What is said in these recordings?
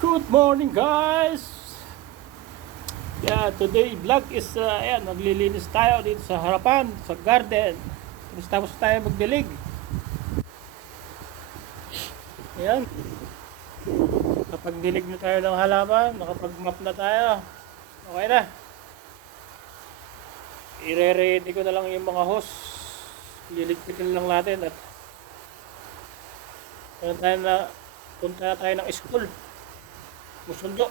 Good morning guys! Yeah, today vlog is, uh, ayan, naglilinis tayo dito sa harapan, sa garden. Tapos tapos tayo magdilig. Ayan. Kapag dilig na tayo ng halaman, nakapag-map na tayo. Okay na. Ire-ready ko na lang yung mga hose. Liligpitin lang natin at punta na punta na tayo ng school. Musundo.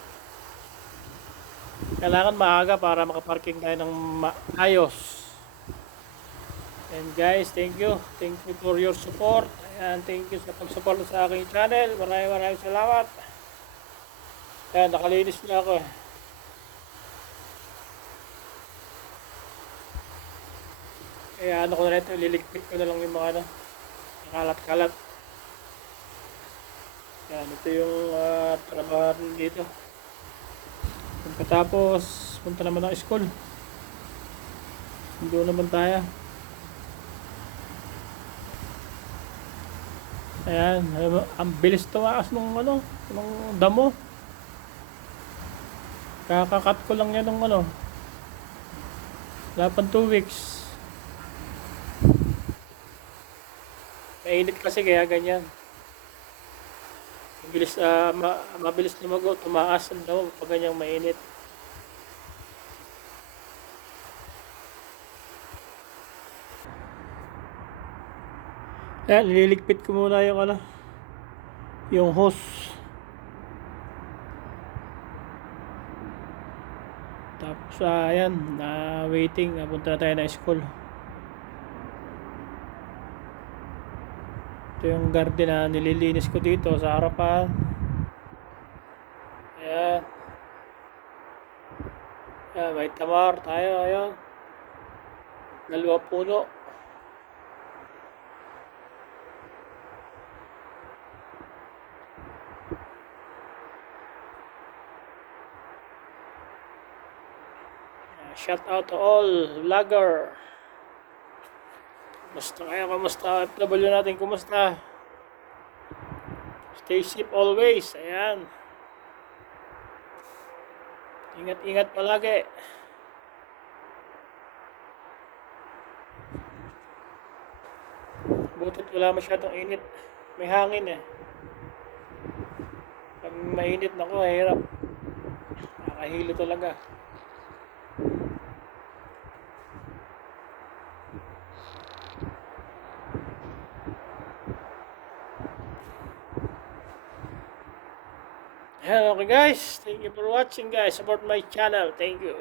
Kailangan maaga para makaparking tayo ng maayos. And guys, thank you. Thank you for your support. And thank you sa pag-support sa aking channel. Maraming maraming salamat. Ayan, nakalinis na ako eh. Kaya ano ko na ito, liligpit ko na lang yung mga ano, kalat-kalat. Yan, ito yung uh, trabaho dito. Pagkatapos, punta naman ng school. Hindi naman tayo. Ayan, ang bilis tumaas nung ano, nung damo. Kakakat ko lang yan nung ano. Wala pang 2 weeks. Mainit kasi kaya ganyan. Mabilis, ah, ma- mabilis lumago, tumaas ang daw pag ganyang mainit. Ayan, nililigpit ko muna yung ano, yung hose. Tapos, ah, ayan, na waiting, ah, punta na tayo na school. Ito yung garden na nililinis ko dito sa harapan. Ayan. Ayan, may tamar tayo, ayan. Dalawa puno. Shout out to all vlogger. Kumusta kayo? Kumusta FW natin? Kumusta? Stay safe always. Ayan. Ingat-ingat palagi. Butit wala masyadong init. May hangin eh. Pag mainit na ko, hirap. Nakahilo talaga. Hello guys. Thank you for watching guys. Support my channel. Thank you.